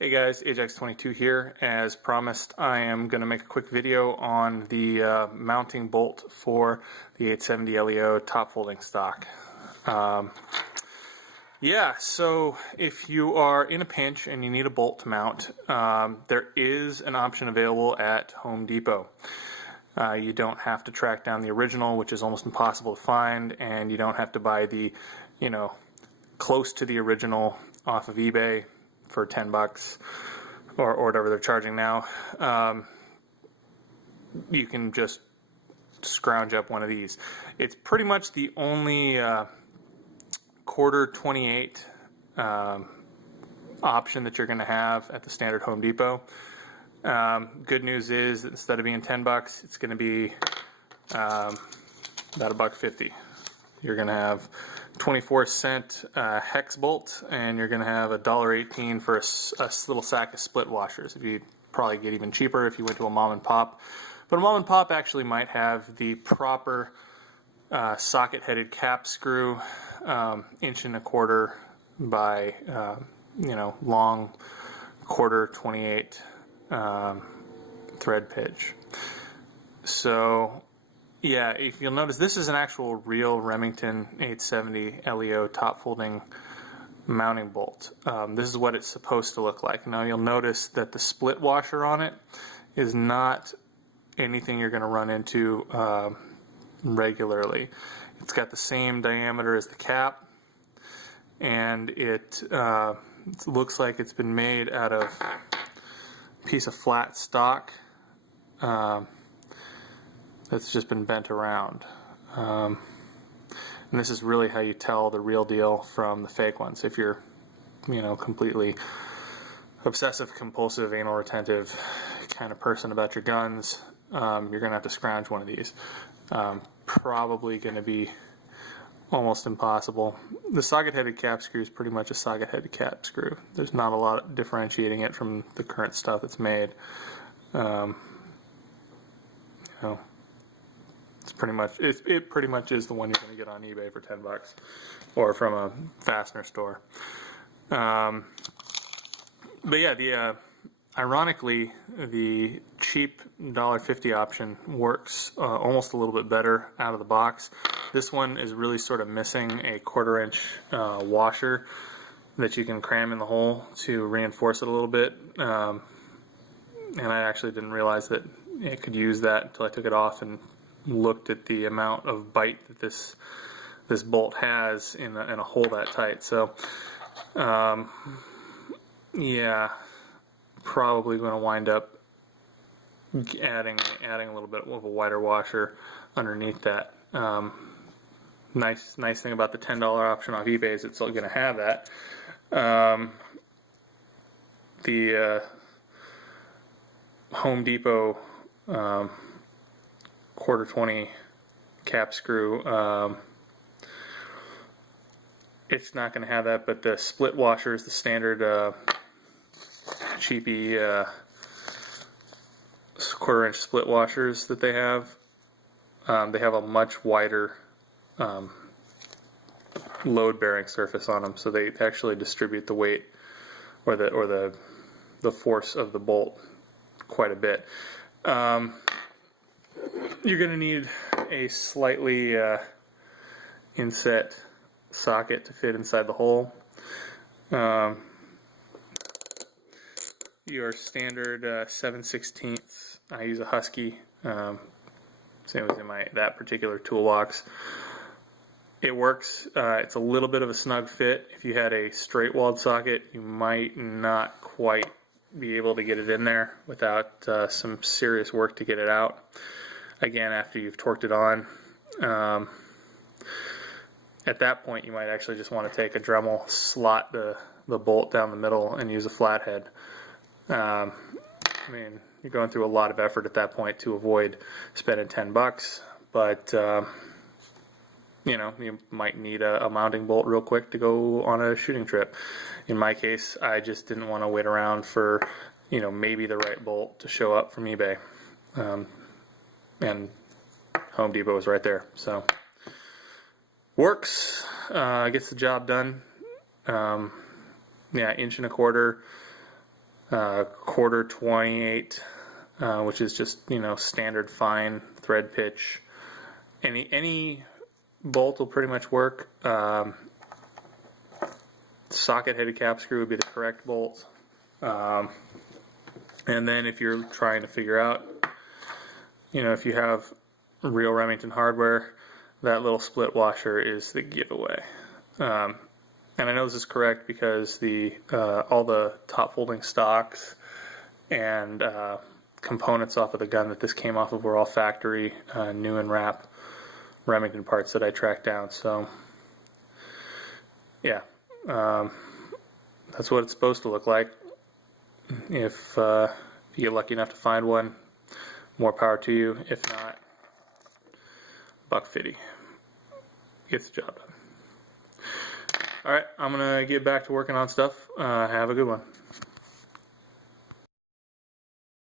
Hey guys, AJAX22 here. As promised, I am going to make a quick video on the mounting bolt for the 870 LEO top folding stock. So if you are in a pinch and you need a bolt to mount, there is an option available at Home Depot. You don't have to track down the original, which is almost impossible to find, and you don't have to buy the, close to the original off of eBay for $10 or whatever they're charging now. You can just scrounge up one of these. It's pretty much the only quarter 28 option that you're going to have at the standard Home Depot. Good news is that instead of being $10, it's going to be about $1.50. You're going to have 24-cent hex bolt, and you're going to have $1.18 for a little sack of split washers. If you probably get even cheaper if you went to a mom and pop, but a mom and pop actually might have the proper socket-headed cap screw, 1.25 inches by long quarter 28 thread pitch. So yeah, if you'll notice, this is an actual real Remington 870 LEO top folding mounting bolt. This is what it's supposed to look like. Now you'll notice that the split washer on it is not anything you're going to run into regularly. It's got the same diameter as the cap, and it looks like it's been made out of a piece of flat stock that's just been bent around. And this is really how you tell the real deal from the fake ones. If you're, completely obsessive, compulsive, anal retentive kind of person about your guns, you're going to have to scrounge one of these. Probably going to be almost impossible. The socket-headed cap screw is pretty much a socket-headed cap screw. There's not a lot differentiating it from the current stuff that's made. It pretty much is the one you're going to get on eBay for $10 or from a fastener store. But yeah, ironically, the cheap $1.50 option works almost a little bit better out of the box. This one is really sort of missing a 1/4 inch washer that you can cram in the hole to reinforce it a little bit. And I actually didn't realize that it could use that until I took it off and looked at the amount of bite that this bolt has in a hole that tight. So yeah, probably going to wind up adding a little bit of a wider washer underneath that. Nice thing about the $10 option off eBay is it's still going to have that. The Home Depot 1/4 20 cap screw, it's not going to have that, but the split washers, the standard cheapy 1/4 inch split washers that they have a much wider load bearing surface on them, so they actually distribute the weight or the force of the bolt quite a bit. You're going to need a slightly inset socket to fit inside the hole. Your standard 7/16. I use a Husky, same as in that particular toolbox. It works. It's a little bit of a snug fit. If you had a straight walled socket, you might not quite be able to get it in there without some serious work to get it out. Again, after you've torqued it on, at that point you might actually just want to take a Dremel, slot the bolt down the middle, and use a flathead. You're going through a lot of effort at that point to avoid spending $10, but you might need a mounting bolt real quick to go on a shooting trip. In my case, I just didn't want to wait around for maybe the right bolt to show up from eBay. And Home Depot was right there, so works, gets the job done. Yeah, 1.25 inches quarter 28, which is just, you know, standard fine thread pitch. Any bolt will pretty much work. Socket headed cap screw would be the correct bolt. And then if you're trying to figure out, you know, if you have real Remington hardware, that little split washer is the giveaway. And I know this is correct because all the top folding stocks and components off of the gun that this came off of were all factory new and wrap Remington parts that I tracked down. So yeah, that's what it's supposed to look like. If you get lucky enough to find one, more power to you. If not, $150 gets the job done. All right, I'm gonna get back to working on stuff. Have a good one.